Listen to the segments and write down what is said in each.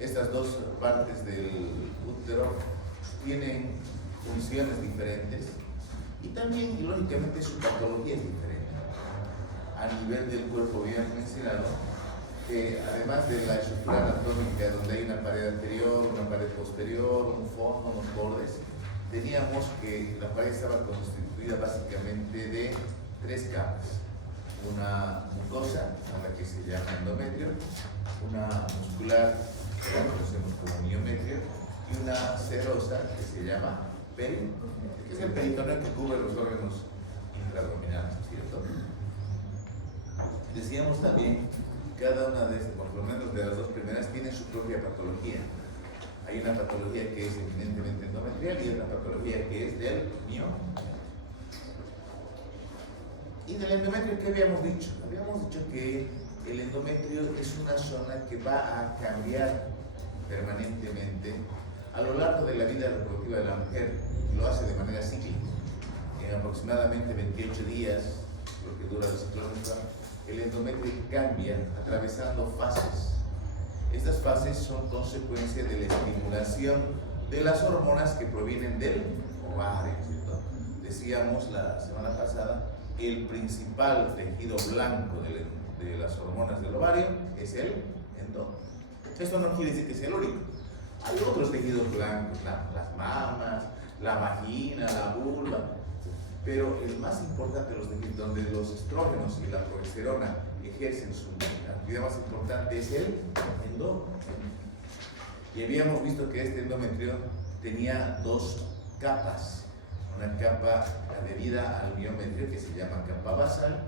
Estas dos partes del útero tienen funciones diferentes y también, lógicamente, su patología es diferente. A nivel del cuerpo, bien mencionado, que además de la estructura anatómica, donde hay una pared anterior, una pared posterior, un fondo, unos bordes, teníamos que la pared estaba constituida básicamente de tres capas. Una mucosa, a la que se llama endometrio, una muscular, que la conocemos como miometrio, y una serosa, que se llama peritoneo, que es el peritoneo que cubre los órganos intraabdominales, ¿cierto? Decíamos también, cada una de estas, por lo menos de las dos primeras, tiene su propia patología. Hay una patología que es eminentemente endometrial y otra patología que es del miometrio. Y del endometrio, ¿qué habíamos dicho? Habíamos dicho que el endometrio es una zona que va a cambiar permanentemente a lo largo de la vida reproductiva de la mujer. Lo hace de manera cíclica. En aproximadamente 28 días, lo que dura el ciclo menstrual, el endometrio cambia atravesando fases. Estas fases son consecuencia de la estimulación de las hormonas que provienen del ovario, ¿cierto? Decíamos la semana pasada, el principal tejido blanco de las hormonas del ovario es el endometrio. Esto no quiere decir que sea el único. Hay otros tejidos blancos, las mamas, la vagina, la vulva, pero el más importante de los tejidos, donde los estrógenos y la progesterona ejercen su actividad más importante, es el endometrio. Y habíamos visto que este endometrio tenía dos capas. Una capa adherida al miometrio que se llama capa basal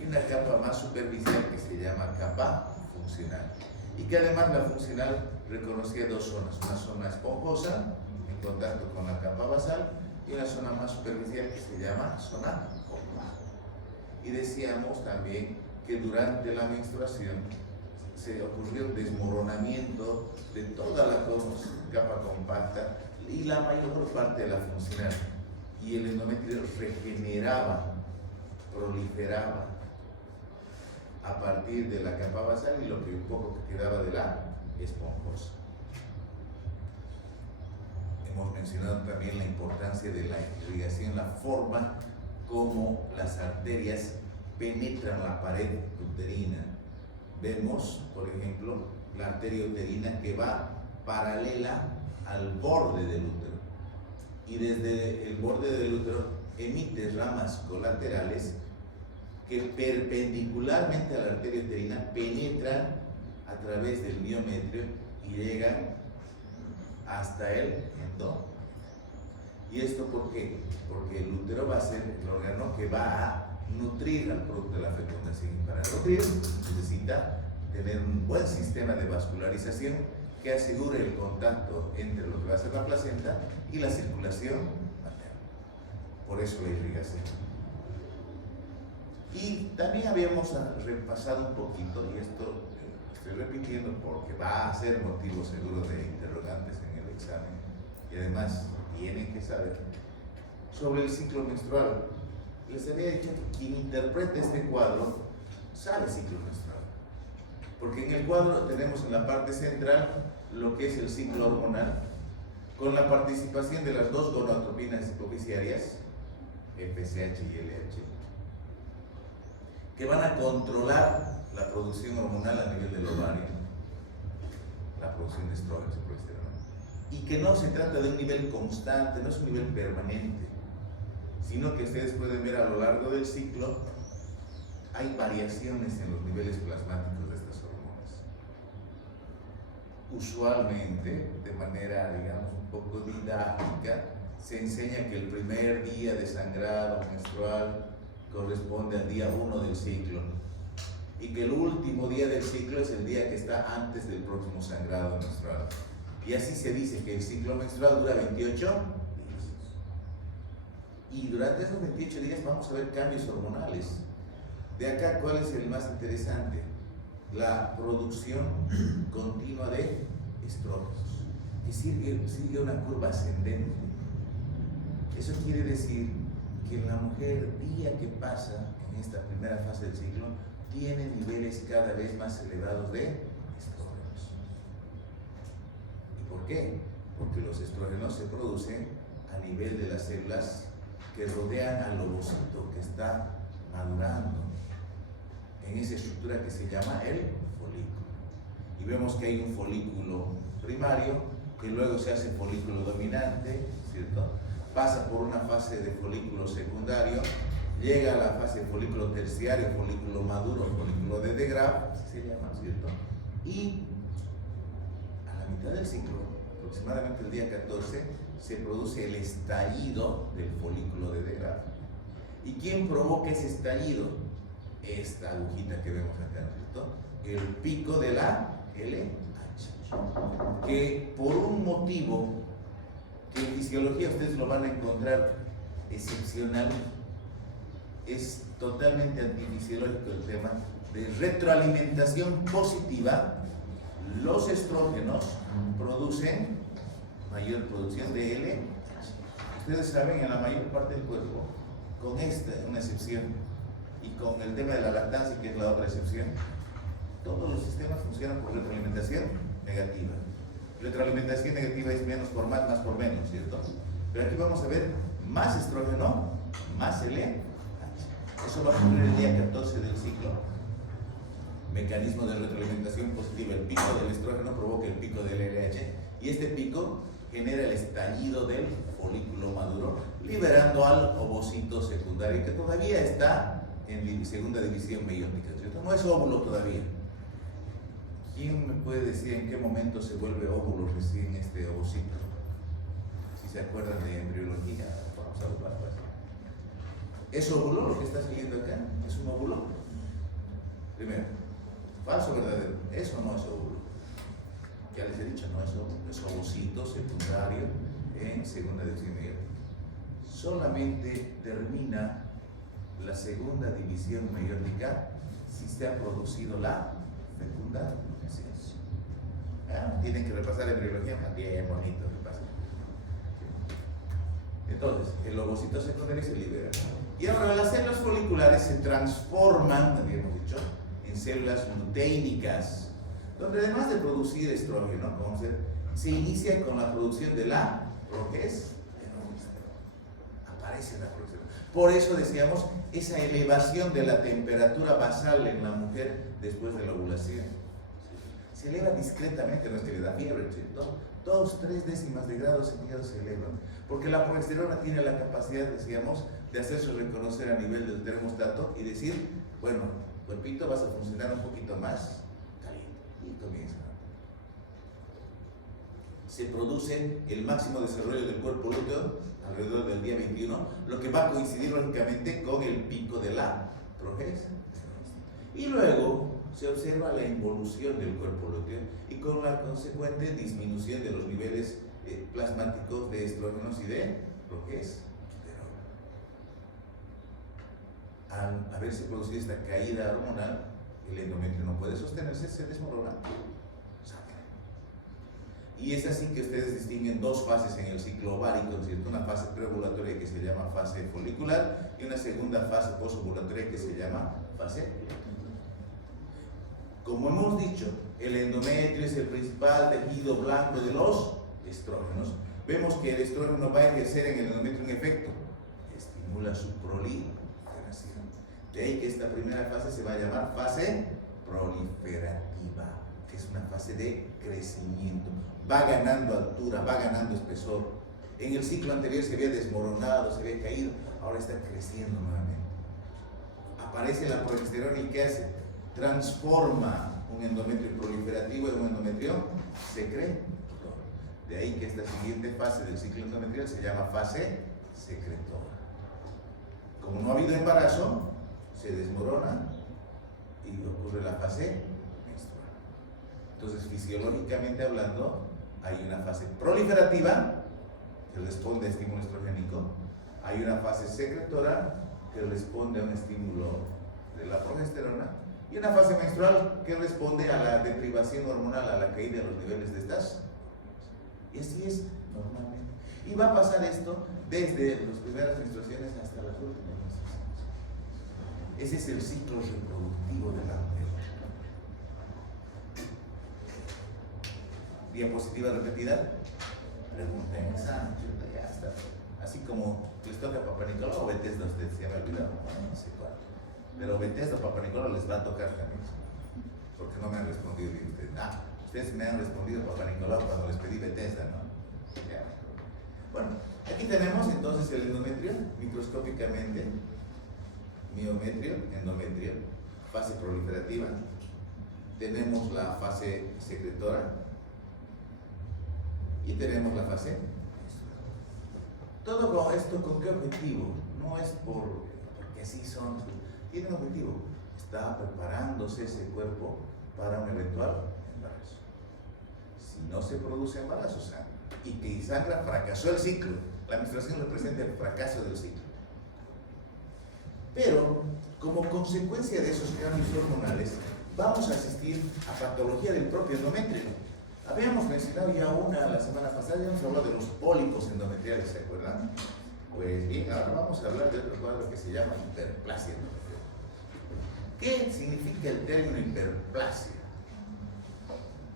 y una capa más superficial que se llama capa funcional. Y que además la funcional reconocía dos zonas, una zona esponjosa en contacto con la capa basal y una zona más superficial que se llama zona compacta. Y decíamos también que durante la menstruación se ocurrió un desmoronamiento de toda la capa compacta y la mayor parte de la funcional. Y el endometrio regeneraba, proliferaba a partir de la capa basal y lo que un poco que quedaba de la esponjosa. Hemos mencionado también la importancia de la irrigación, la forma como las arterias penetran la pared uterina. Vemos, por ejemplo, la arteria uterina que va paralela al borde del útero. Y desde el borde del útero emite ramas colaterales que perpendicularmente a la arteria uterina penetran a través del miometrio y llegan hasta el endometrio. ¿Y esto por qué? Porque el útero va a ser el órgano que va a nutrir al producto de la fecundación. Y para nutrir necesita tener un buen sistema de vascularización que asegure el contacto entre lo que va a ser la placenta y la circulación materna. Por eso la irrigación. Y también habíamos repasado un poquito, y esto estoy repitiendo porque va a ser motivo seguro de interrogantes en el examen, y además tienen que saber, sobre el ciclo menstrual. Les había dicho que quien interprete este cuadro sabe ciclo menstrual. Porque en el cuadro tenemos en la parte central lo que es el ciclo hormonal, con la participación de las dos gonadotropinas hipofisiarias, FSH y LH, que van a controlar la producción hormonal a nivel del ovario, la producción de estrógenos y progesterona, y que no se trata de un nivel constante, no es un nivel permanente, sino que ustedes pueden ver a lo largo del ciclo hay variaciones en los niveles plasmáticos de estas hormonas. Usualmente, de manera, digamos, un poco didáctica, se enseña que el primer día de sangrado menstrual corresponde al día 1 del ciclo y que el último día del ciclo es el día que está antes del próximo sangrado menstrual. Y así se dice que el ciclo menstrual dura 28 días. Y durante esos 28 días vamos a ver cambios hormonales. De acá, ¿cuál es el más interesante? La producción continua de estrógenos, que sigue una curva ascendente. Eso quiere decir que la mujer, día que pasa en esta primera fase del ciclo, tiene niveles cada vez más elevados de estrógenos. qué? Porque los estrógenos se producen a nivel de las células que rodean al ovocito que está madurando en esa estructura que se llama el folículo. Y vemos que hay un folículo primario que luego se hace folículo dominante, ¿cierto? Pasa por una fase de folículo secundario, llega a la fase de folículo terciario, folículo maduro, folículo de Degrave, así se llama, ¿cierto? Y a la mitad del ciclo, aproximadamente el día 14, se produce el estallido del folículo de Degrave. ¿Y quién provoca ese estallido? Esta agujita que vemos acá, ¿cierto? El pico de la LH, que por un motivo que en fisiología ustedes lo van a encontrar excepcional, es totalmente antifisiológico el tema de retroalimentación positiva. Los estrógenos producen mayor producción de LH. Ustedes saben, en la mayor parte del cuerpo, con esta una excepción, y con el tema de la lactancia, que es la otra excepción, todos los sistemas funcionan por retroalimentación negativa. Retroalimentación negativa es menos por más por menos, ¿cierto? Pero aquí vamos a ver más estrógeno, más LH. Eso va a ocurrir el día 14 del ciclo. Mecanismo de retroalimentación positiva. El pico del estrógeno provoca el pico del LH, y este pico genera el estallido del folículo maduro, liberando al ovocito secundario, que todavía está en segunda división meiótica, ¿cierto? No es óvulo todavía. ¿Quién me puede decir en qué momento se vuelve óvulo recién este ovocito? Si se acuerdan de embriología, vamos a hablar. ¿Es óvulo lo que está saliendo acá? ¿Es un óvulo? Primero, ¿falso o verdadero? ¿Eso no es óvulo? Ya les he dicho, no es óvulo, es ovocito secundario en segunda división meiótica. Solamente termina la segunda división meiótica si se ha producido la fecundación. Tienen que repasar la embriología, bien bonito repasar. Entonces, el ovocito secundario se libera. Y ahora las células foliculares se transforman, habíamos dicho, en células luteínicas, donde además de producir estrógeno, se inicia con la producción de la progesterona. Aparece la progesterona. Por eso decíamos esa elevación de la temperatura basal en la mujer después de la ovulación. Se eleva discretamente, no es que le da fiebre, ¿cierto? 2, 3 décimas de grado centígrados se elevan, porque la progesterona tiene la capacidad, decíamos, de hacerse reconocer a nivel del termostato y decir, bueno, cuerpito, vas a funcionar un poquito más caliente, y comienza. Se produce el máximo desarrollo del cuerpo lúteo alrededor del día 21, lo que va a coincidir lógicamente con el pico de la progesterona. Y luego se observa la involución del cuerpo lúteo y con la consecuente disminución de los niveles plasmáticos de estrógenos y de progesterona. Al haberse producido esta caída hormonal, el endometrio no puede sostenerse, se desmorona, sangra. Y es así que ustedes distinguen dos fases en el ciclo ovárico, ¿cierto? Una fase preovulatoria que se llama fase folicular y una segunda fase posovulatoria que se llama fase. Como hemos dicho, el endometrio es el principal tejido blanco de los estrógenos. Vemos que el estrógeno va a ejercer en el endometrio un efecto, estimula su proliferación. De ahí que esta primera fase se va a llamar fase proliferativa, que es una fase de crecimiento. Va ganando altura, va ganando espesor. En el ciclo anterior se había desmoronado, se había caído, ahora está creciendo nuevamente. Aparece la progesterona y ¿qué hace? Transforma un endometrio proliferativo en un endometrio secretor. De ahí que esta siguiente fase del ciclo endometrial se llama fase secretora. Como no ha habido embarazo, se desmorona y ocurre la fase menstrual. Entonces, fisiológicamente hablando, hay una fase proliferativa que responde a estímulo estrogénico, hay una fase secretora que responde a un estímulo de la progesterona, y una fase menstrual que responde a la deprivación hormonal, a la caída de los niveles de estas. Y así es normalmente. Y va a pasar esto desde las primeras menstruaciones hasta las últimas menstruaciones. Ese es el ciclo reproductivo de la mujer. diapositiva repetida, pregunten examen, ya está. Así como les toca a Papá Nicolau o Bethesda, ustedes se me olvidaron, no sé cuál. Pero Bethesda o Papá Nicolau les va a tocar también, porque no me han respondido bien ustedes. Ustedes me han respondido Papá Nicolau cuando les pedí Bethesda, ¿no? Ya. Bueno, aquí tenemos entonces el endometrio, microscópicamente, miometrio, endometrio, fase proliferativa. Tenemos la fase secretora y tenemos la fase menstrual. Todo con esto, ¿con qué objetivo? No es porque así son, tiene un objetivo. Está preparándose ese cuerpo para un eventual embarazo. Si no se produce embarazo, sangra. Y que sangra, fracasó el ciclo. La menstruación representa el fracaso del ciclo. Pero, como consecuencia de esos cambios hormonales, vamos a asistir a patología del propio endometrio. Habíamos mencionado ya una la semana pasada, ya hemos hablado de los pólipos endometriales, ¿se acuerdan? Pues bien, ahora vamos a hablar de otro cuadro que se llama hiperplasia endometrial. ¿Qué significa el término hiperplasia?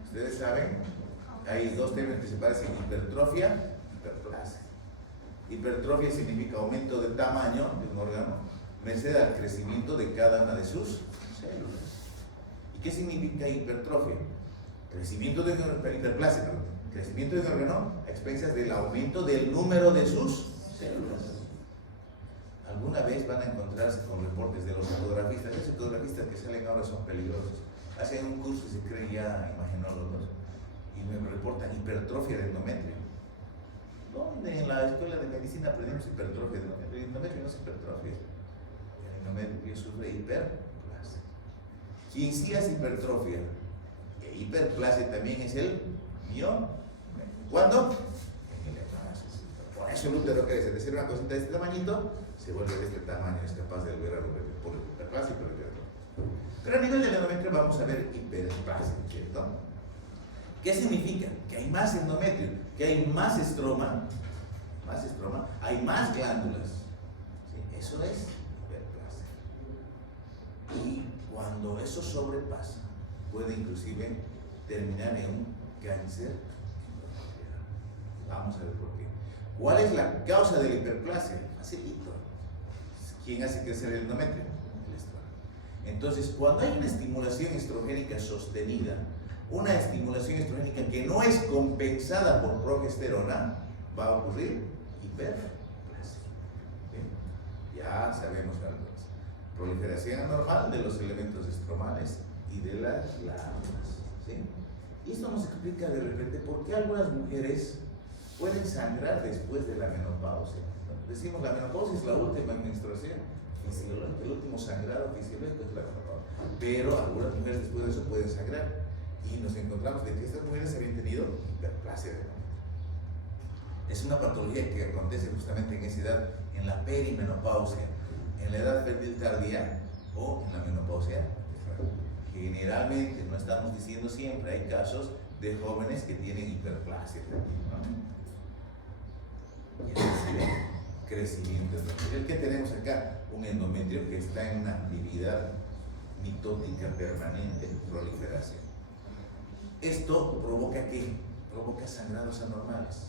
Ustedes saben, hay dos términos que se parecen: hipertrofia y hiperplasia. Hipertrofia significa aumento de tamaño de un órgano, merced al crecimiento de cada una de sus células. ¿Y qué significa hipertrofia? Crecimiento de hiperplasia, crecimiento de un órgano a expensas del aumento del número de sus células. Alguna vez van a encontrarse con reportes de los ecografistas. Los ecografistas que salen ahora son peligrosos. Hacen un curso y se creen ya imagenólogos y me reportan hipertrofia de endometrio. ¿Dónde en la escuela de medicina aprendimos hipertrofia de endometrio? El endometrio no es hipertrofia. El endometrio sufre hiperplasia. Quien sí hace hipertrofia e hiperplasia también es el miometrio. ¿Cuándo? En el embarazo. Por eso el útero crece. De ser una cosita de este tamañito, se vuelve de este tamaño, es capaz de albergar por hiperplasia y por hipertrofia. Pero a nivel del endometrio vamos a ver hiperplasia, ¿cierto? ¿Qué significa? Que hay más endometrio, que hay más estroma, hay más glándulas. ¿Sí? Eso es hiperplasia. Y cuando eso sobrepasa, puede inclusive terminar en un cáncer endometrial. Vamos a ver por qué. ¿Cuál es la causa de la hiperplasia? Facilito. ¿Quién hace crecer el endometrio? El estrógeno. Entonces, cuando hay una estimulación estrogénica sostenida, una estimulación estrogénica que no es compensada por progesterona, va a ocurrir hiperplasia. ¿Sí? Ya sabemos algo. Proliferación anormal de los elementos estromales y de las glándulas. ¿Sí? Y esto nos explica de repente por qué algunas mujeres pueden sangrar después de la menopausia. Decimos la menopausia es la última menstruación fisiológica, el último sangrado fisiológico es la menopausia. Pero algunas mujeres después de eso pueden sangrar. Y nos encontramos de que estas mujeres habían tenido hiperplasia de endometrio. Es una patología que acontece justamente en esa edad, en la perimenopausia, en la edad fértil tardía o en la menopausia. Generalmente, no estamos diciendo siempre, hay casos de jóvenes que tienen hiperplasia también, ¿no? Y es decir, crecimiento endometrial. ¿Qué tenemos acá? Un endometrio que está en una actividad mitótica permanente, proliferación. Esto provoca ¿qué? Provoca sangrados anormales.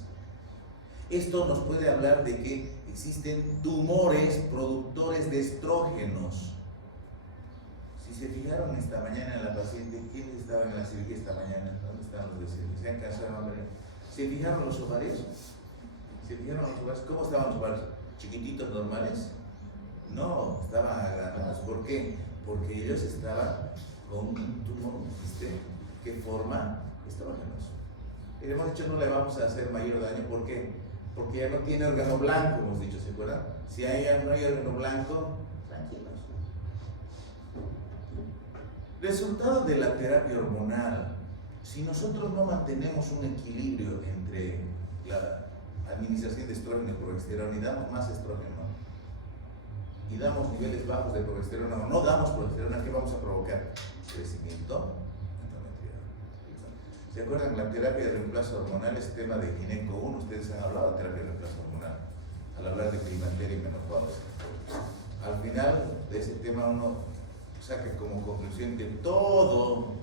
Esto nos puede hablar de que existen tumores productores de estrógenos. Si se fijaron esta mañana en la paciente, ¿quiénes estaban en la cirugía esta mañana? ¿Dónde están los vecinos? ¿Se han cansado? ¿Se fijaron los ovarios? ¿Se fijaron los ovarios? ¿Cómo estaban los ovarios? ¿Chiquititos normales? No, estaban agrandados. ¿Por qué? Porque ellos estaban con un tumor, ¿viste? Que forma estrógenos. Y hemos dicho no le vamos a hacer mayor daño. ¿Por qué? Porque ya no tiene órgano blanco, hemos dicho, ¿se acuerdan? Si no hay órgano blanco, tranquilos. Resultado de la terapia hormonal. Si nosotros no mantenemos un equilibrio entre la administración de estrógeno y progesterona y damos más estrógeno y damos niveles bajos de progesterona o no damos progesterona, ¿qué vamos a provocar? Crecimiento endometrial. ¿Se acuerdan la terapia de reemplazo hormonal? Es tema de Gineco 1, ustedes han hablado de terapia de reemplazo hormonal al hablar de climaterio y menopausia. Al final de ese tema uno saca como conclusión que todo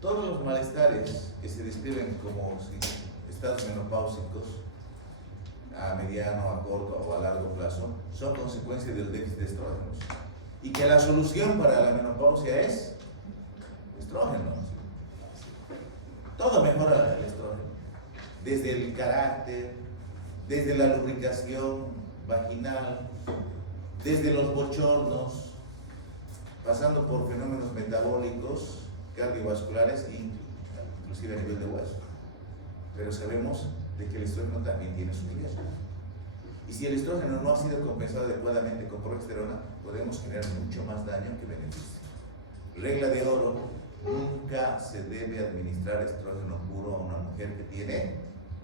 Todos los malestares que se describen como estados menopáusicos a mediano, a corto o a largo plazo son consecuencia del déficit de estrógenos. Y que la solución para la menopausia es estrógeno. Todo mejora el estrógeno. Desde el carácter, desde la lubricación vaginal, desde los bochornos, pasando por fenómenos metabólicos, cardiovasculares e inclusive a nivel de hueso. Pero sabemos de que el estrógeno también tiene su riesgo. Y si el estrógeno no ha sido compensado adecuadamente con progesterona, podemos generar mucho más daño que beneficio. Regla de oro: nunca se debe administrar estrógeno puro a una mujer que tiene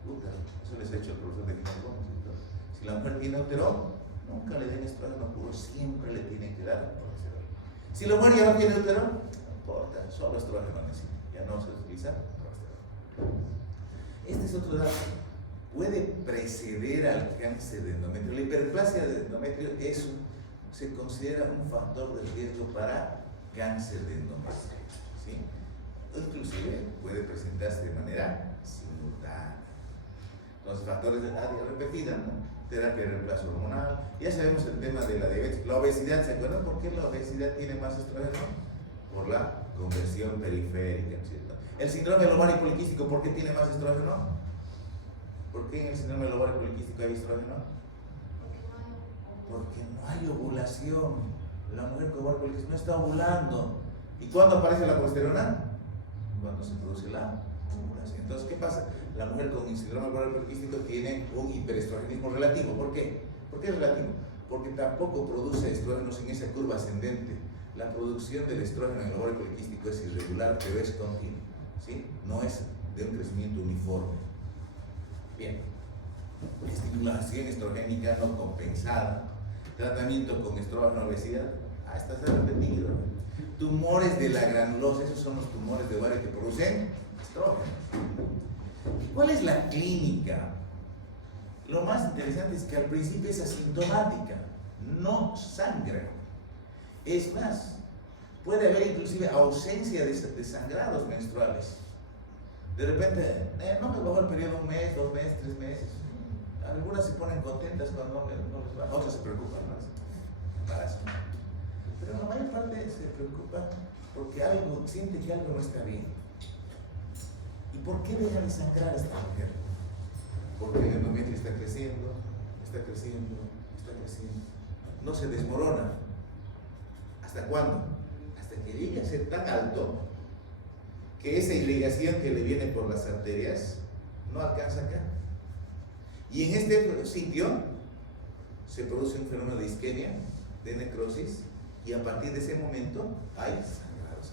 útero. Eso les ha hecho el profesor de ginecología. Si la mujer tiene útero, nunca le den estrógeno puro, siempre le tienen que dar progesterona. Si la mujer ya no tiene útero, no importa, solo estrógeno necesita, ya no se utiliza progesterona. Este es otro dato. Puede preceder al cáncer de endometrio. La hiperplasia de endometrio se considera un factor de riesgo para cáncer de endometrio, ¿sí? Inclusive puede presentarse de manera simultánea. Los factores de área repetida, ¿no? Terapia de reemplazo hormonal. Ya sabemos el tema de la diabetes. La obesidad, ¿se acuerdan por qué la obesidad tiene más estrógeno? Por la conversión periférica, ¿cierto? El síndrome del ovario poliquístico, ¿por qué tiene más estrógeno? ¿Por qué en el síndrome del ovario poliquístico hay estrógeno? Porque no hay ovulación. La mujer con ovario poliquístico no está ovulando. ¿Y cuándo aparece la progesterona? Cuando se produce la ovulación. Entonces, ¿qué pasa? La mujer con el síndrome del ovario poliquístico tiene un hiperestrogenismo relativo. ¿Por qué? ¿Por qué es relativo? Porque tampoco produce estrógenos en esa curva ascendente. La producción del estrógeno en el ovario poliquístico es irregular, pero es continua, ¿sí? No es de un crecimiento uniforme. Bien, estimulación estrogénica no compensada, tratamiento con estrógeno, obesidad, hasta se ha repetido. Tumores de la granulosa, esos son los tumores de ovario que producen estrógeno. ¿Cuál es la clínica? Lo más interesante es que al principio es asintomática, no sangra. Es más, puede haber inclusive ausencia de sangrados menstruales. De repente, no me bajó el periodo 1 mes, 2 meses, 3 meses. Algunas se ponen contentas cuando no les baja, otras se preocupan más. Pero la mayor parte se preocupa porque siente que algo no está bien. ¿Y por qué deja de sangrar esta mujer? Porque el endometrio está creciendo, está creciendo, está creciendo. No se desmorona. ¿Hasta cuándo? Hasta que llegue a ser tan alto que esa irrigación que le viene por las arterias no alcanza acá. Y en este sitio se produce un fenómeno de isquemia, de necrosis, y a partir de ese momento hay sangrados.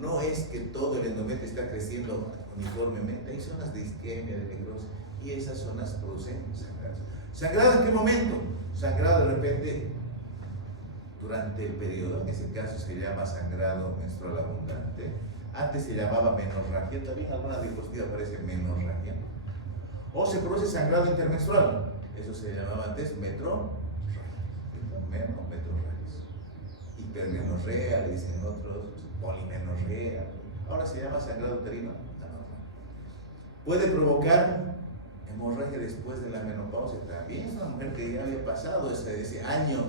No es que todo el endometrio está creciendo uniformemente, hay zonas de isquemia, de necrosis, y esas zonas producen sangrados. ¿Sangrado en qué momento? Sangrado de repente durante el periodo, en ese caso se llama sangrado menstrual abundante. Antes se llamaba menorragia, también en alguna diapositiva aparece menorragia. O se produce sangrado intermenstrual, eso se llamaba antes metrorragia. Hipermenorrea, le dicen otros, polimenorrea. Ahora se llama sangrado uterino anormal. Puede provocar hemorragia después de la menopausia también. Es una mujer que ya había pasado ese año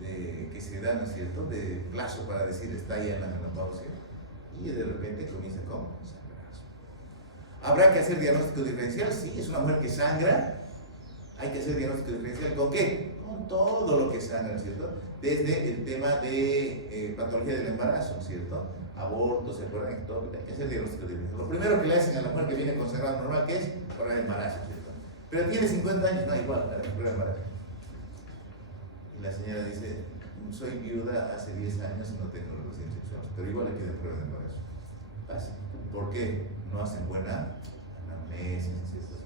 que se da, ¿no es cierto?, de plazo para decir está ya en la menopausia, y de repente comienza con sangrados. ¿Habrá que hacer diagnóstico diferencial? Sí, es una mujer que sangra, hay que hacer diagnóstico diferencial. ¿Con qué? Con todo lo que sangra, ¿cierto? Desde el tema de patología del embarazo, ¿cierto? Abortos, ¿se acuerdan? Todo, hay que hacer diagnóstico diferencial. Lo primero que le hacen a la mujer que viene con sangrado normal, ¿qué es? Prueba de embarazo, ¿cierto? Pero tiene 50 años, no, igual, la prueba de embarazo. Y la señora dice, soy viuda hace 10 años y no tengo relaciones sexuales, pero igual le piden pruebas de embarazo. Pasa. ¿Por qué? No hacen buena anamnesis,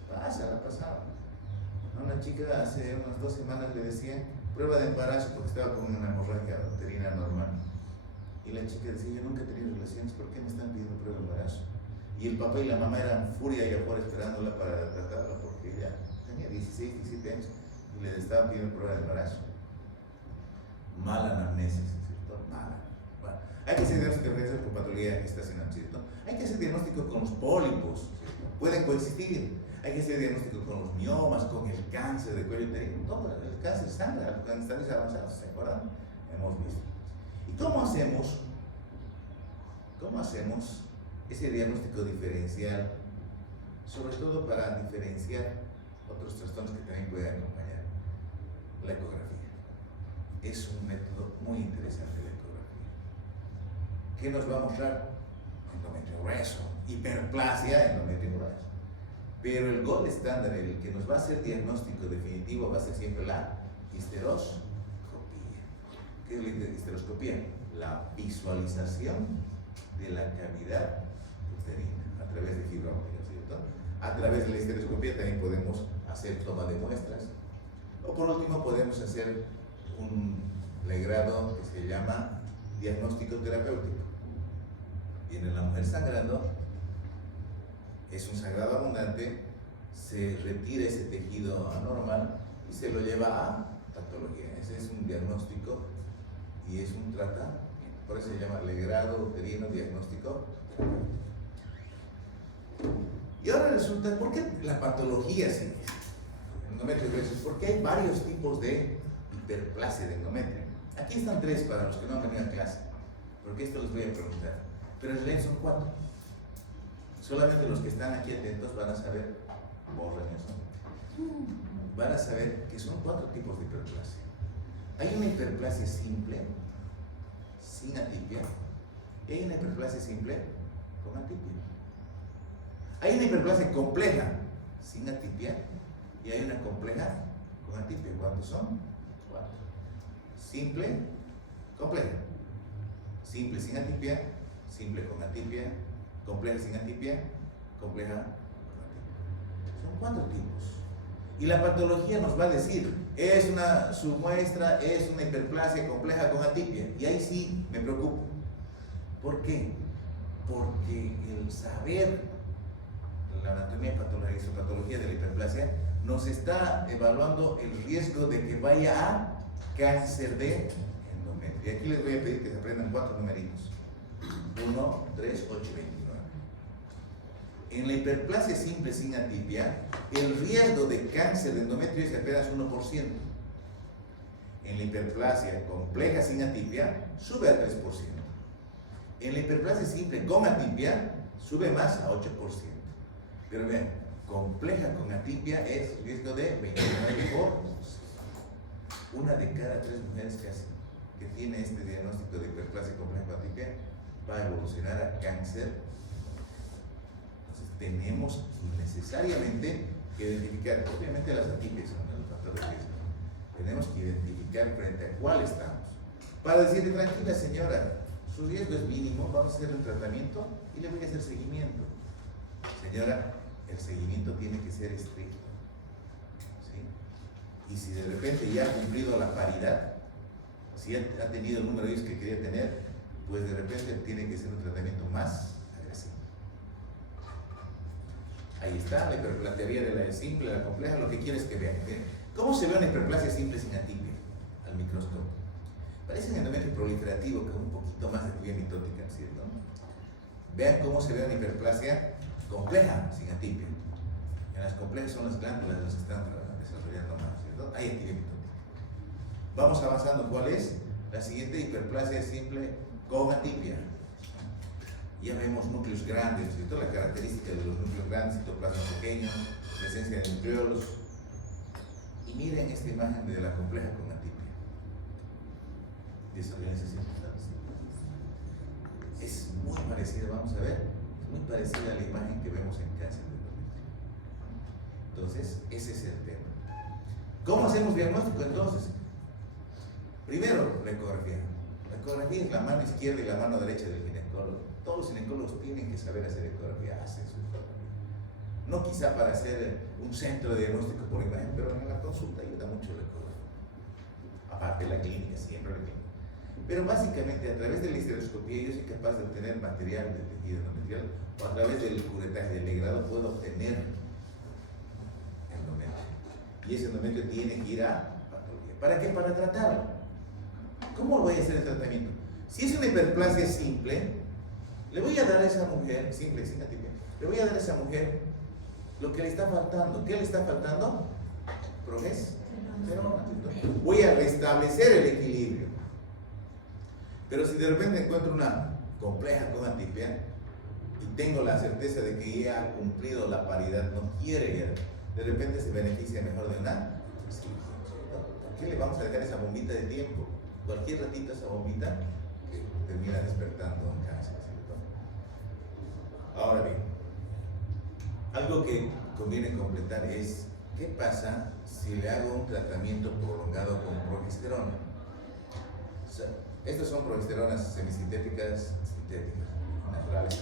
pasa, la pasaba. A una chica hace unas 2 semanas le decían prueba de embarazo porque estaba con una hemorragia uterina normal. Y la chica decía, yo nunca he tenido relaciones, ¿por qué me están pidiendo prueba de embarazo? Y el papá y la mamá eran furia allá afuera esperándola para tratarla porque ella tenía 16, 17 años y le estaban pidiendo prueba de embarazo. Mala anamnesis, ¿cierto? Mala. Bueno, hay que hacer diagnóstico diferencial con patología patología gestacional, ¿cierto? Hay que hacer diagnóstico con los pólipos, ¿cierto? Pueden coexistir. Hay que hacer diagnóstico con los miomas, con el cáncer de cuello uterino. No, el cáncer sangra cuando están avanzados, ¿se acuerdan? Hemos visto. ¿Y cómo hacemos ese diagnóstico diferencial? Sobre todo para diferenciar otros trastornos que también pueden acompañar. La ecografía. Es un método muy interesante la ecografía. ¿Qué nos va a mostrar? Endometrio grueso, hiperplasia, endometrio grueso. Pero el gold estándar, el que nos va a hacer diagnóstico definitivo, va a ser siempre la histeroscopía. ¿Qué es la histeroscopía? La visualización de la cavidad uterina a través de fibra óptica, ¿cierto? A través de la histeroscopía también podemos hacer toma de muestras. O por último podemos hacer un legrado que se llama diagnóstico terapéutico. Viene la mujer sangrando, es un sangrado abundante, se retira ese tejido anormal y se lo lleva a patología. Ese es un diagnóstico y es un tratamiento. Por eso se llama legrado uterino diagnóstico terapéutico. Y ahora resulta, ¿por qué la patología sí? Endometrio grueso, porque hay varios tipos de hiperplasia de endometrio. Aquí están 3 para los que no han venido a clase, porque esto les voy a preguntar, pero en realidad son 4. Solamente los que están aquí atentos van a saber, van a saber que son 4 tipos de hiperplasia. Hay una hiperplasia simple, sin atipia, y hay una hiperplasia simple con atipia. Hay una hiperplasia compleja, sin atipia, y hay una compleja con atipia. ¿Cuántos son? 4. Simple, compleja. Simple sin atipia, simple con atipia, compleja sin atipia, compleja con atipia. Son 4 tipos. Y la patología nos va a decir, su muestra es una hiperplasia compleja con atipia. Y ahí sí me preocupo. ¿Por qué? Porque el saber la anatomía y patología de la hiperplasia nos está evaluando el riesgo de que vaya a cáncer de endometrio. Y aquí les voy a pedir que se aprendan 4 numeritos: 1, 3, 8 y 29. En la hiperplasia simple sin atipia, el riesgo de cáncer de endometrio es apenas 1%. En la hiperplasia compleja sin atipia, sube a 3%. En la hiperplasia simple con atipia, sube más a 8%. Pero vean, compleja con atipia es riesgo de 29%. Una de cada 3 mujeres que tiene este diagnóstico de hiperplasia compleja con atipia va a evolucionar a cáncer. Entonces tenemos necesariamente que identificar, obviamente las atipias son los factores de riesgo. Tenemos que identificar frente a cuál estamos. Para decirle, tranquila señora, su riesgo es mínimo, vamos a hacer un tratamiento y le voy a hacer seguimiento. Señora, el seguimiento tiene que ser estricto, ¿sí? Y si de repente ya ha cumplido la paridad, si ha tenido el número de hijos que quería tener, pues de repente tiene que ser un tratamiento más agresivo. Ahí está la teoría de la simple, la compleja, lo que quieres que vean. Miren, ¿cómo se ve una hiperplasia simple sin atipia al microscopio? Parece un endometrio proliferativo con un poquito más de tubería mitótica, ¿cierto? Vean cómo se ve una hiperplasia compleja sin atipia. En las complejas son las glándulas las que están desarrollando más, ¿cierto? Hay atipia mitótica. Vamos avanzando. ¿Cuál es? La siguiente hiperplasia simple con atipia. Ya vemos núcleos grandes, ¿cierto? La característica de los núcleos grandes, citoplasma pequeño, presencia de nucleolos. Y miren esta imagen de la compleja con atipia. Desorganización total. Es muy parecida, vamos a ver, es muy parecida a la imagen que vemos en cáncer de endometrio. Entonces, ese es el tema. ¿Cómo hacemos diagnóstico entonces? Primero, la ecografía. La ecografía es la mano izquierda y la mano derecha del ginecólogo. Todos los ginecólogos tienen que saber hacer ecografía, hacen su ecografía. No quizá para hacer un centro de diagnóstico por imagen, pero en la consulta ayuda mucho la ecografía. Aparte la clínica, siempre la clínica. Pero básicamente a través de la histeroscopía yo soy capaz de obtener material de tejido endometrial, o a través del curetaje del legrado puedo obtener endometrio. Y ese endometrio tiene que ir a patología. ¿Para qué? Para tratarlo. ¿Cómo voy a hacer el tratamiento? Si es una hiperplasia simple, Le voy a dar a esa mujer, simple, sin atipia, le voy a dar a esa mujer lo que le está faltando. ¿Qué le está faltando? Progesterona. Voy a restablecer el equilibrio. Pero si de repente encuentro una compleja con atipia y tengo la certeza de que ya ha cumplido la paridad, no quiere ya, de repente se beneficia mejor de una. ¿Por qué le vamos a dejar esa bombita de tiempo? Cualquier ratito esa bombita que termina despertando un cáncer, ¿cierto? Ahora bien, algo que conviene completar es ¿qué pasa si le hago un tratamiento prolongado con progesterona? O sea, estas son progesteronas semisintéticas, sintéticas, naturales.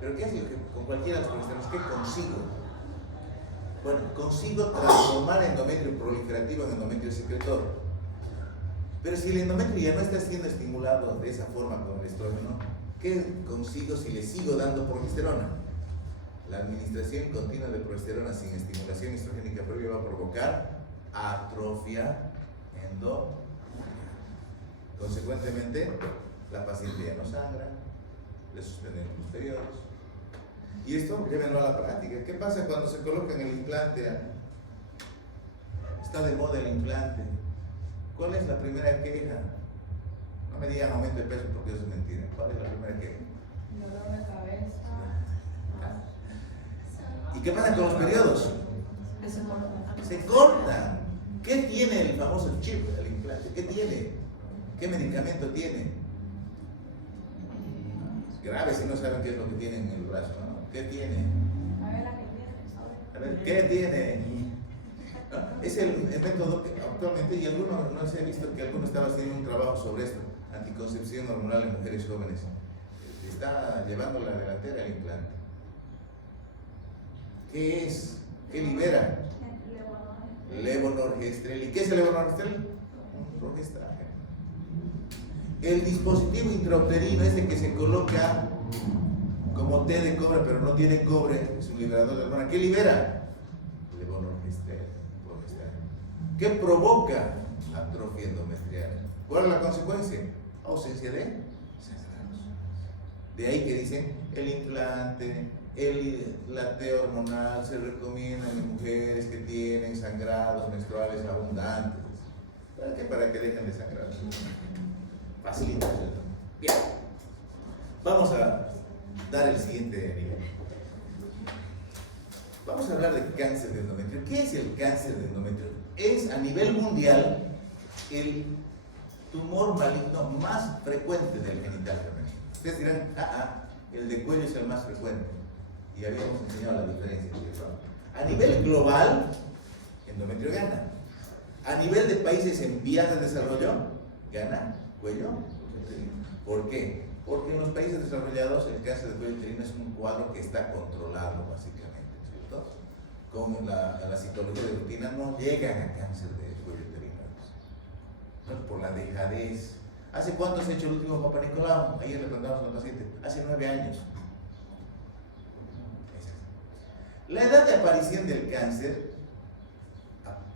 Pero ¿qué es lo que con cualquiera de las progesteronas? ¿Qué consigo? Bueno, consigo transformar endometrio proliferativo en endometrio secretor. Pero si el endometrio ya no está siendo estimulado de esa forma con el estrógeno, ¿qué consigo si le sigo dando progesterona? La administración continua de progesterona sin estimulación estrogénica previa va a provocar atrofia endometrial. Consecuentemente, la paciente ya no sangra, le suspenden los periodos. Y esto, llévenlo a la práctica. ¿Qué pasa cuando se colocan el implante? Está de moda el implante. ¿Cuál es la primera queja? No me digan aumento de peso porque eso es mentira. ¿Cuál es la primera queja? Dolor de cabeza. ¿Y qué pasa con los periodos? Se cortan. ¿Qué tiene el famoso chip, el implante? ¿Qué tiene? ¿Qué medicamento tiene? Grave si no saben qué es lo que tiene en el brazo, ¿no? ¿Qué tiene? A ver, ¿qué tiene? ¿No? Es el método que actualmente, y algunos, no se ha visto que algunos estaban haciendo un trabajo sobre esto, anticoncepción hormonal en mujeres jóvenes. Está llevando la delantera el implante. ¿Qué es? ¿Qué libera? Levonorgestrel. ¿Y qué es el levonorgestrel? Un progestágeno. El dispositivo intrauterino, ese que se coloca como té de cobre, pero no tiene cobre, es un liberador de hormona. ¿Qué libera? Levonorgestrel. ¿Qué provoca? Atrofia endometrial. ¿Cuál es la consecuencia? Ausencia de sangrados. De ahí que dicen el implante, la T hormonal se recomienda en mujeres que tienen sangrados menstruales abundantes. ¿Para qué? Para que dejen de sangrar. Facilita. Bien. Vamos a dar el siguiente nivel. Vamos a hablar de cáncer de endometrio. ¿Qué es el cáncer de endometrio? Es a nivel mundial el tumor maligno más frecuente del genital femenino. Ustedes dirán, el de cuello es el más frecuente. Y habíamos enseñado la diferencia. A nivel global, endometrio gana. A nivel de países en vías de desarrollo, gana cuello uterino. ¿Por qué? Porque en los países desarrollados el cáncer de cuello uterino es un cuadro que está controlado básicamente, ¿cierto? Con la citología de rutina no llegan a cáncer de cuello uterino, ¿no? Por la dejadez. ¿Hace cuánto se ha hecho el último Papa Nicolau? Ayer le preguntamos a la paciente. Hace 9 años. La edad de aparición del cáncer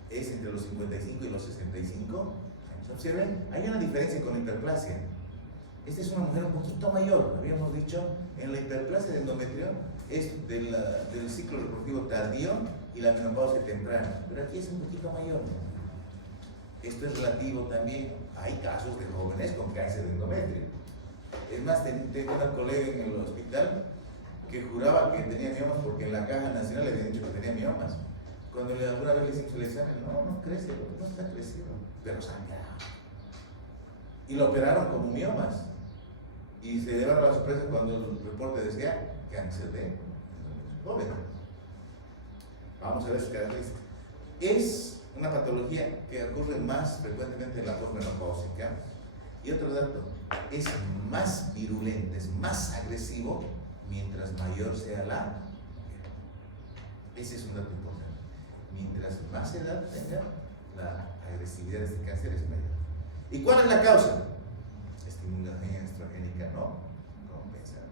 es entre los 55 y los 65 años. Observen, hay una diferencia con la hiperplasia. Esta es una mujer un poquito mayor, habíamos dicho, en la hiperplasia de endometrio es del ciclo reproductivo tardío y la menopausia temprana, pero aquí es un poquito mayor. Esto es relativo también. Hay casos de jóvenes con cáncer de endometrio. Es más, tengo una colega en el hospital que juraba que tenía miomas porque en la caja nacional le habían dicho que tenía miomas. Cuando alguna vez le hicimos el examen, no crece, no está creciendo, pero sangraba. Y lo operaron como miomas. Y se llevaron la sorpresa cuando el reporte decía cáncer de joven. Vamos a ver sus características. Es una patología que ocurre más frecuentemente en la posmenopáusica. Y otro dato, es más virulento, es más agresivo mientras mayor sea la mujer. Ese es un dato importante. Mientras más edad tenga, la agresividad de este cáncer es mayor. ¿Y cuál es la causa? Estimulación estrogénica no compensada.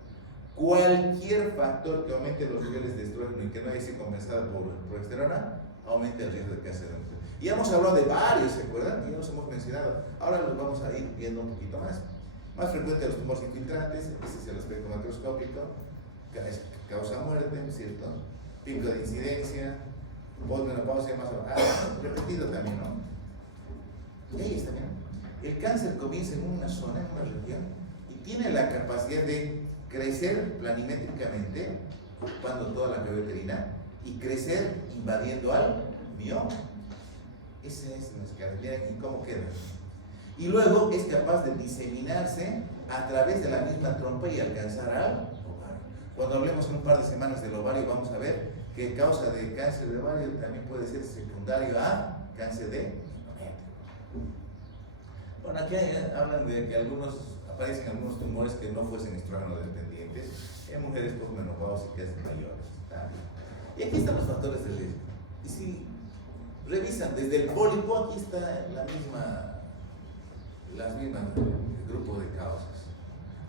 Cualquier factor que aumente los niveles de estrógeno y que no haya sido compensado por progesterona, aumenta el riesgo de cáncer de endometrio. Y hemos hablado de varios, ¿se acuerdan? Y ya los hemos mencionado. Ahora los vamos a ir viendo un poquito más. Más frecuente los tumores infiltrantes, ese es el aspecto macroscópico. microscópico, causa muerte, ¿cierto? Pico de incidencia, posmenopausia más repetido también, ¿no? Y ahí está, bien. El cáncer comienza en una zona, en una región, y tiene la capacidad de crecer planimétricamente, ocupando toda la cavidad uterina, y crecer invadiendo al mioma. Ese es nuestra característica. ¿Y cómo queda? Y luego es capaz de diseminarse a través de la misma trompa y alcanzar al ovario. Cuando hablemos en un par de semanas del ovario, vamos a ver que causa de cáncer de ovario también puede ser secundario a cáncer de endometrio. Bueno, aquí hablan de que aparecen algunos tumores que no fuesen estrógeno dependientes en mujeres posmenopáusicas mayores. Y aquí están los factores de riesgo. Y si revisan desde el pólipo, aquí está las mismas grupos de causas.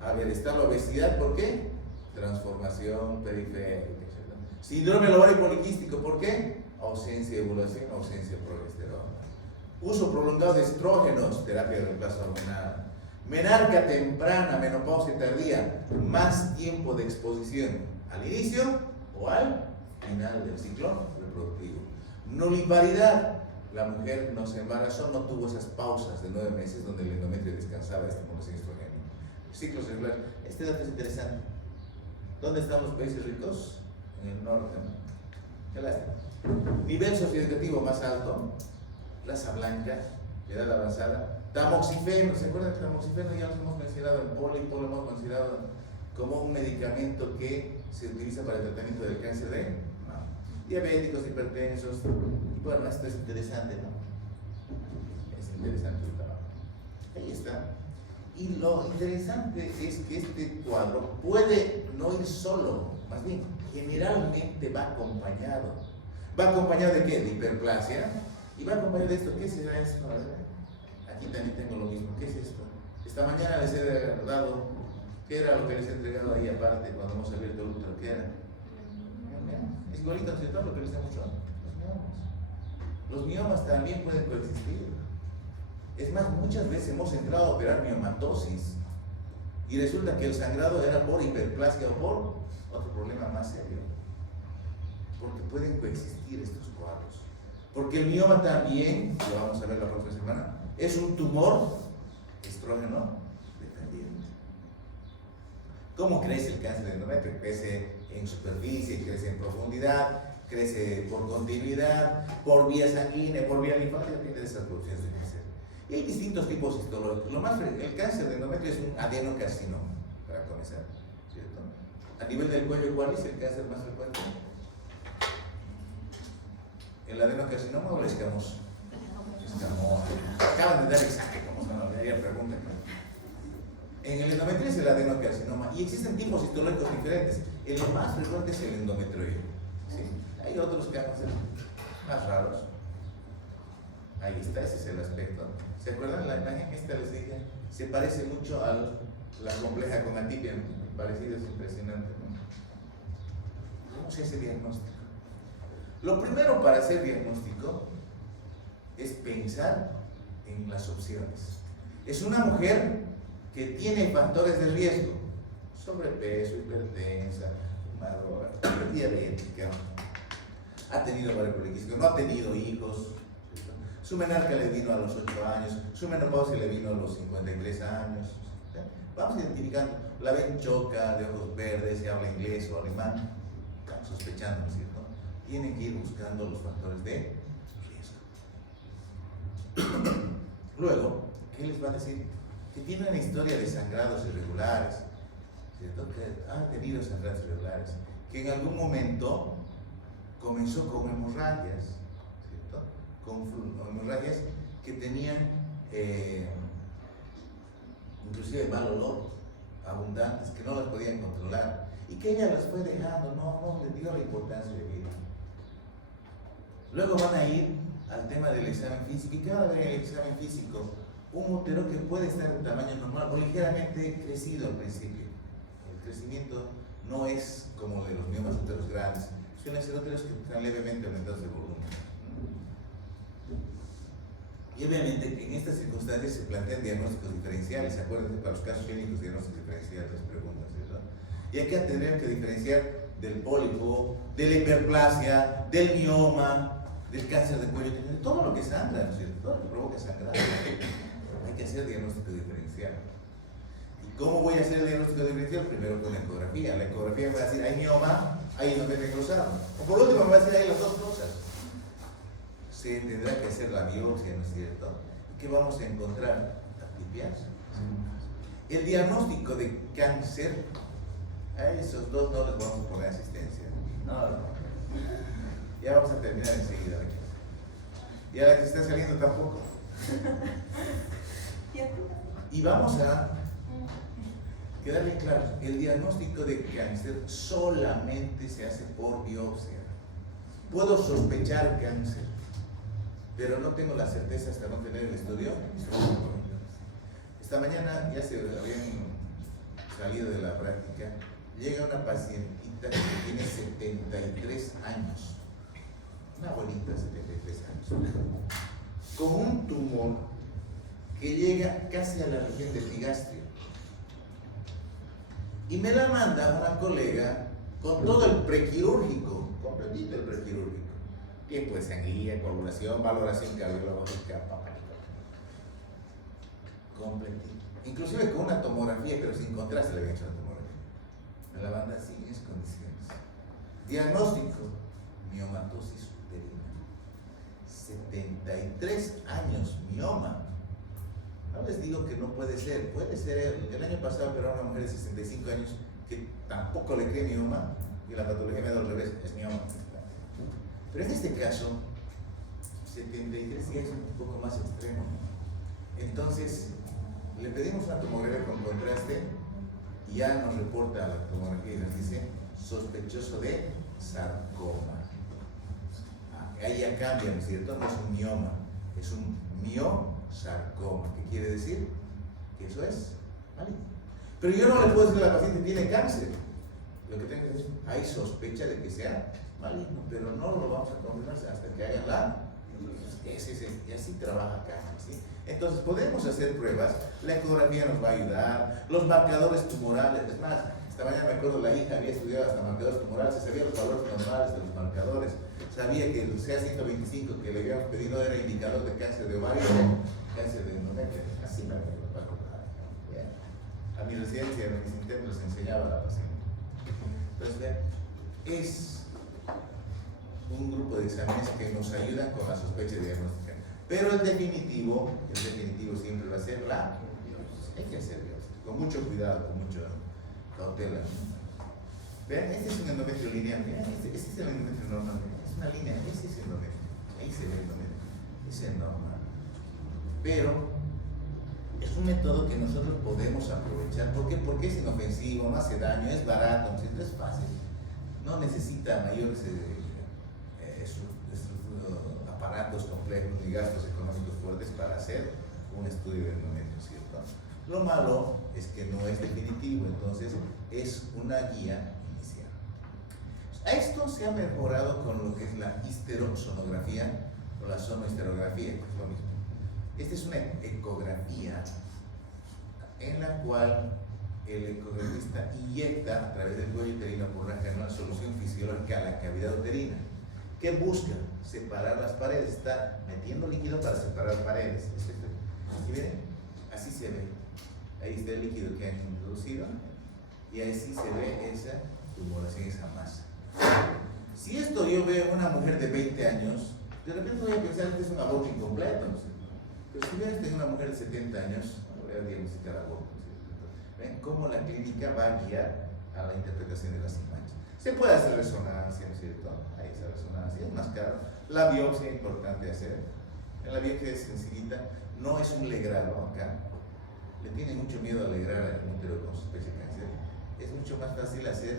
A ver, está la obesidad, ¿por qué? Transformación periférica, etc. Síndrome del ovario poliquístico, ¿por qué? Ausencia de ovulación, ausencia de progesterona. Uso prolongado de estrógenos, terapia de reemplazo hormonal. Menarca temprana, menopausia tardía, más tiempo de exposición al inicio o al final del ciclo reproductivo. Nuliparidad. La mujer no se embarazó, no tuvo esas pausas de 9 meses donde el endometrio descansaba de estimulación estrogénica. Ciclos regulares. Este dato es interesante. ¿Dónde están los países ricos? En el norte. Qué lástima. Nivel socioeducativo más alto, raza blanca, edad avanzada. Tamoxifeno, ¿se acuerdan de tamoxifeno? Ya lo hemos mencionado en pólipo, lo hemos mencionado como un medicamento que se utiliza para el tratamiento del cáncer de mama. Diabéticos, hipertensos. Bueno, esto es interesante, ¿no? Es interesante el trabajo. Ahí está. Y lo interesante es que este cuadro puede no ir solo, más bien, generalmente va acompañado. ¿Va acompañado de qué? De hiperplasia. Y va acompañado de esto. ¿Qué será esto? Aquí también tengo lo mismo. ¿Qué es esto? Esta mañana les he dado, ¿qué era lo que les he entregado ahí aparte cuando hemos abierto el útero? ¿Qué era? Es igualito, ¿cierto? Lo que les hemos mostrado. Los miomas también pueden coexistir. Es más, muchas veces hemos entrado a operar miomatosis y resulta que el sangrado era por hiperplasia o por otro problema más serio. Porque pueden coexistir estos cuadros. Porque el mioma también, lo vamos a ver la próxima semana, es un tumor estrógeno dependiente. ¿Cómo crece el cáncer de endometrio? Crece en superficie, crece en profundidad, crece por continuidad, por vía sanguínea, por vía linfática, depende de esas producciones de cáncer. Y hay distintos tipos histológicos. El cáncer de endometrio es un adenocarcinoma, para comenzar, ¿cierto? A nivel del cuello, ¿cuál es el cáncer más frecuente? ¿El adenocarcinoma o el escamoso? Escamoso. Acaban de dar examen, como se llama, ya pregunta. En el endometrio es el adenocarcinoma y existen tipos histológicos diferentes. El más frecuente es el endometrioide. ¿Sí? Hay otros casos más raros. Ahí está, ese es el aspecto. ¿Se acuerdan la imagen? Esta les dije, se parece mucho a la compleja con atipia, parecido, es impresionante, ¿no? ¿Cómo se hace diagnóstico? Lo primero para hacer diagnóstico es pensar en las opciones. Es una mujer que tiene factores de riesgo: sobrepeso, hipertensa, fumadora, diabética, ha tenido ovario poliquístico, no ha tenido hijos, su menarca le vino a los 8 años, su menopausia le vino a los 53 años. Vamos identificando, la ven choca, de ojos verdes, se habla inglés o alemán, están sospechando, ¿no es cierto? Tienen que ir buscando los factores de riesgo. Luego, ¿qué les va a decir? Que tiene una historia de sangrados irregulares, ¿cierto? Que han tenido sangrados irregulares, que en algún momento comenzó con hemorragias, ¿cierto? Con hemorragias que tenían inclusive mal olor, abundantes, que no las podían controlar y que ella las fue dejando, no le dio la importancia de vida. Luego van a ir al tema del examen físico, y cada vez en el examen físico un útero que puede estar de tamaño normal o ligeramente crecido al principio. El crecimiento no es como de los miomas úteros grandes, suelen ser úteros que están levemente aumentados de volumen. Y obviamente en estas circunstancias se plantean diagnósticos diferenciales. Acuérdense, para los casos clínicos, diagnósticos diferenciales, las preguntas, ¿verdad? Y aquí tendríamos que diferenciar del pólipo, de la hiperplasia, del mioma, del cáncer de cuello, de todo lo que sangra, ¿no es cierto? Todo lo que provoca sangrado. Hay que hacer diagnóstico diferencial. ¿Y cómo voy a hacer el diagnóstico diferencial? Primero con la ecografía. La ecografía me va a decir, hay mioma, hay endometrio cruzado. O por último me va a decir, hay las dos cosas. Se tendrá que hacer la biopsia, ¿no es cierto? ¿Y qué vamos a encontrar? Atypias. El diagnóstico de cáncer, a esos dos no les vamos a poner asistencia. No. Ya vamos a terminar enseguida. Y a la que está saliendo tampoco. Y vamos a quedarle claro, el diagnóstico de cáncer solamente se hace por biopsia. Puedo sospechar cáncer, pero no tengo la certeza hasta no tener el estudio. Esta mañana ya se habían salido de la práctica. Llega una pacientita que tiene 73 años, una abuelita de 73 años, con un tumor que llega casi a la región del epigastrio. Y me la manda una colega con todo el prequirúrgico, completito el prequirúrgico. Tiempo de sangría, coagulación, valoración cardiológica, completito. Inclusive con una tomografía, pero sin contraste le habían hecho la tomografía. Me la manda así, en esas condiciones. Diagnóstico, miomatosis uterina. 73 años, mioma. No les digo que no puede ser. El año pasado operaron a una mujer de 65 años que tampoco le cree mioma y la patología me da al revés, es mioma. Pero en este caso, 73 ya es un poco más extremo. Entonces, le pedimos una tomografía con contraste y ya nos reporta la tomografía y nos dice sospechoso de sarcoma. Ahí ya cambia, ¿no es cierto? No es un mioma, es un miosarcoma. ¿Qué quiere decir? Que eso es maligno. Pero yo no le puedo decir a la paciente tiene cáncer. Lo que tengo que decir, hay sospecha de que sea maligno, pero no lo vamos a confirmar hasta que hagan la. Y así trabaja acá, ¿sí? Entonces podemos hacer pruebas, la ecografía nos va a ayudar, los marcadores tumorales, es más, esta mañana me acuerdo la hija había estudiado hasta marcadores tumorales, se sabía los valores normales de los marcadores, sabía que el CA125 que le habíamos pedido era indicador de cáncer de ovario, cáncer de endometrio, así me acuerdo. A mi residencia, a mis internos les enseñaba a la paciente. Entonces, vean, es un grupo de exámenes que nos ayudan con la sospecha diagnóstica. Pero el definitivo siempre va a ser la biopsia. Hay que hacer biopsia, con mucho cuidado, con mucha cautela. Vean, este es un endometrio lineal, vean, este es el endometrio normal, es una línea, ese es el endometrio, ahí se ve el endometrio, ese es normal. Pero es un método que nosotros podemos aprovechar. ¿Por qué? Porque es inofensivo, no hace daño, es barato, es fácil, no necesita mayores aparatos complejos ni gastos económicos fuertes para hacer un estudio de endometrio, ¿cierto? Lo malo es que no es definitivo, entonces es una guía inicial. A esto se ha mejorado con lo que es la histerosonografía o la sonohisterografía, que es lo mismo. Esta es una ecografía en la cual el ecografista inyecta a través del cuello uterino por una solución fisiológica a la cavidad uterina. ¿Qué busca? Separar las paredes, está metiendo líquido para separar paredes. Aquí miren, así se ve. Ahí está el líquido que han introducido y ahí sí se ve esa tumoración, esa masa. Si esto yo veo en una mujer de 20 años, de repente voy a pensar que es un aborto incompleto, ¿no? Pero si veo esto en una mujer de 70 años, voy a diagnosticar aborto. ¿Ven cómo la clínica va a guiar a la interpretación de las imágenes? Se puede hacer resonancia, ¿no es cierto? Ahí esa resonancia es más caro. La biopsia es importante hacer. En la biopsia es sencillita, no es un legrado acá. Le tiene mucho miedo a legrar al útero con sospecha de cáncer. Es mucho más fácil hacer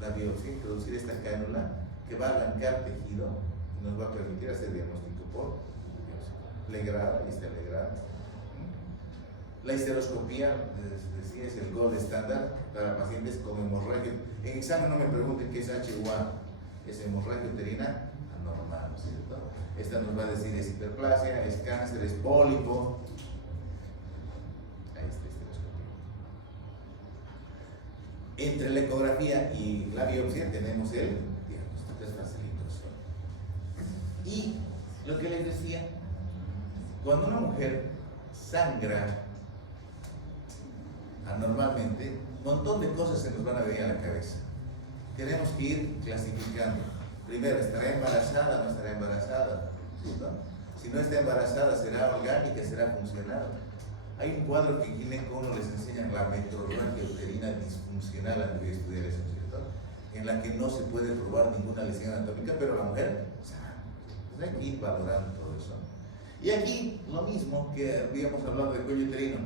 la biopsia, introducir esta cánula que va a arrancar tejido y nos va a permitir hacer diagnóstico por biopsia. Legrado, ahí está el legrado. La histeroscopía, decía, es el gold estándar para pacientes con hemorragia. En examen no me pregunten qué es HUA, es hemorragia uterina anormal, ¿no es cierto? Esta nos va a decir es hiperplasia, es cáncer, es pólipo. Ahí está histeroscopía. Entre la ecografía y la biopsia tenemos el diagnóstico, es facilito. Y lo que les decía, cuando una mujer sangra anormalmente, un montón de cosas se nos van a venir a la cabeza. Tenemos que ir clasificando. Primero, ¿estará embarazada o no estará embarazada? ¿No? Si no está embarazada, ¿será orgánica, será funcional? Hay un cuadro que en gineco uno les enseñan la metrorragia uterina disfuncional, antes de estudiar eso, ¿cierto? En la que no se puede probar ninguna lesión anatómica, pero la mujer sana. Entonces hay que ir valorando todo eso. Y aquí lo mismo que habíamos hablado de cuello uterino.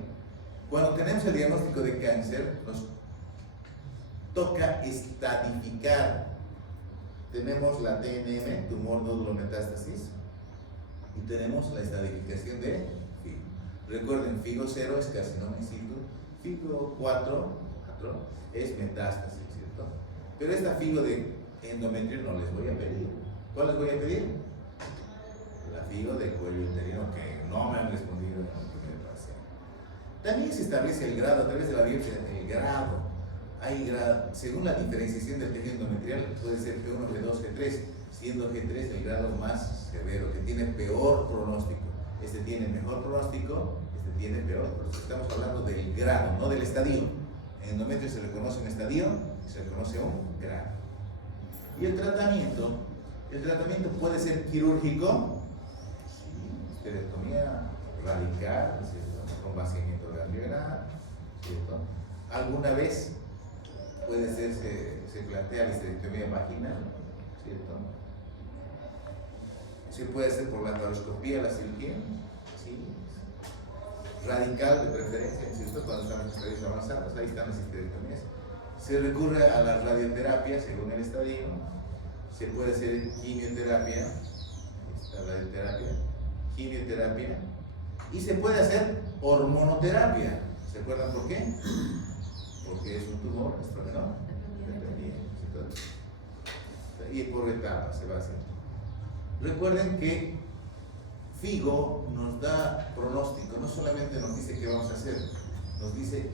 Cuando tenemos el diagnóstico de cáncer, nos toca estadificar. Tenemos la TNM, tumor nódulo metástasis, y tenemos la estadificación de FIGO. Recuerden, FIGO 0 es carcinoma in situ, FIGO 4 es metástasis, ¿cierto? Pero esta FIGO de endometrio no les voy a pedir. ¿Cuál les voy a pedir? La FIGO de cuello uterino, que no me han respondido en el primer paciente. También se establece el grado a través de la biopsia, el grado. Hay grado, según la diferenciación del tejido endometrial, puede ser G1, G2, G3, siendo G3 el grado más severo, que tiene peor pronóstico. Este tiene mejor pronóstico, este tiene peor pronóstico. Estamos hablando del grado, no del estadio. En endometrio se le conoce un estadio y se le conoce un grado. Y el tratamiento puede ser quirúrgico, esterectomía radical, ¿cierto? Con vaciamiento ganglionar, ¿cierto? Alguna vez puede ser, se plantea la histerectomía vaginal, ¿cierto? Se puede hacer por la laparoscopía, la cirugía, ¿sí? Radical de preferencia, ¿cierto? Cuando están en estadios avanzados, ahí están las histerectomías. Se recurre a la radioterapia según el estadio. Se puede hacer quimioterapia, esta radioterapia, quimioterapia, y se puede hacer hormonoterapia. ¿Se acuerdan por qué? Porque es un tumor estrógeno dependiente. Y por etapas se va haciendo. Recuerden que FIGO nos da pronóstico, no solamente nos dice qué vamos a hacer, nos dice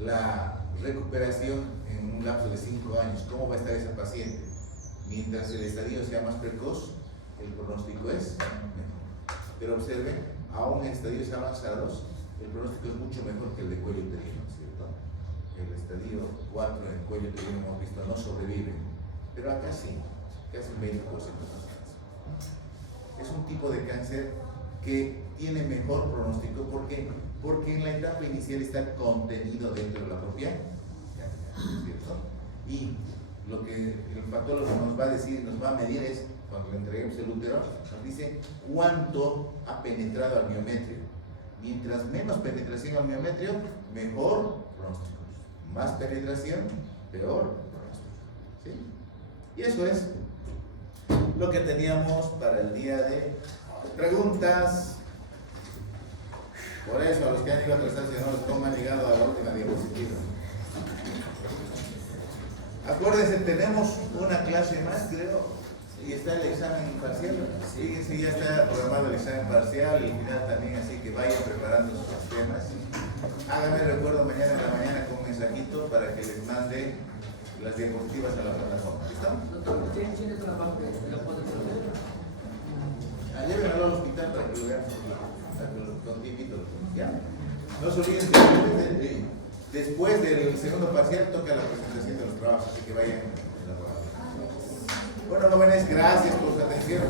la recuperación en un lapso de 5 años, cómo va a estar esa paciente. Mientras el estadio sea más precoz, el pronóstico es mejor. Pero observen, aún en estadios avanzados, el pronóstico es mucho mejor que el de cuello uterino, ¿cierto? El estadio 4 en el cuello uterino hemos visto no sobrevive, pero acá sí, casi un 20% más. Es un tipo de cáncer que tiene mejor pronóstico. ¿Por qué? Porque en la etapa inicial está contenido dentro de la propia cáncer, ¿cierto? Y lo que el patólogo nos va a decir, nos va a medir es, cuando le entreguemos el útero, nos dice cuánto ha penetrado al miometrio. Mientras menos penetración al miometrio, mejor pronóstico. Más penetración, peor pronóstico. ¿Sí? Y eso es lo que teníamos para el día de preguntas. Por eso, a los que han ido a tratarse no les pongan ligado a la última diapositiva. Acuérdense, tenemos una clase más, creo. Y está el examen parcial. Sí, ya está programado el examen parcial y el final también, así que vayan preparando sus temas. Háganme recuerdo mañana en la mañana con un mensajito para que les mande las diapositivas a la plataforma. ¿Listo? ¿Tiene trabajo que lo puede hacer? Llévenlo al hospital para que lo vean con tiempito. ¿Ya? No se olviden que después del segundo parcial toca la presentación de los trabajos, así que vayan. Bueno, jóvenes, gracias por su atención.